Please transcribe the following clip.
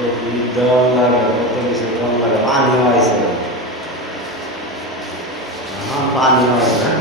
पानी पानी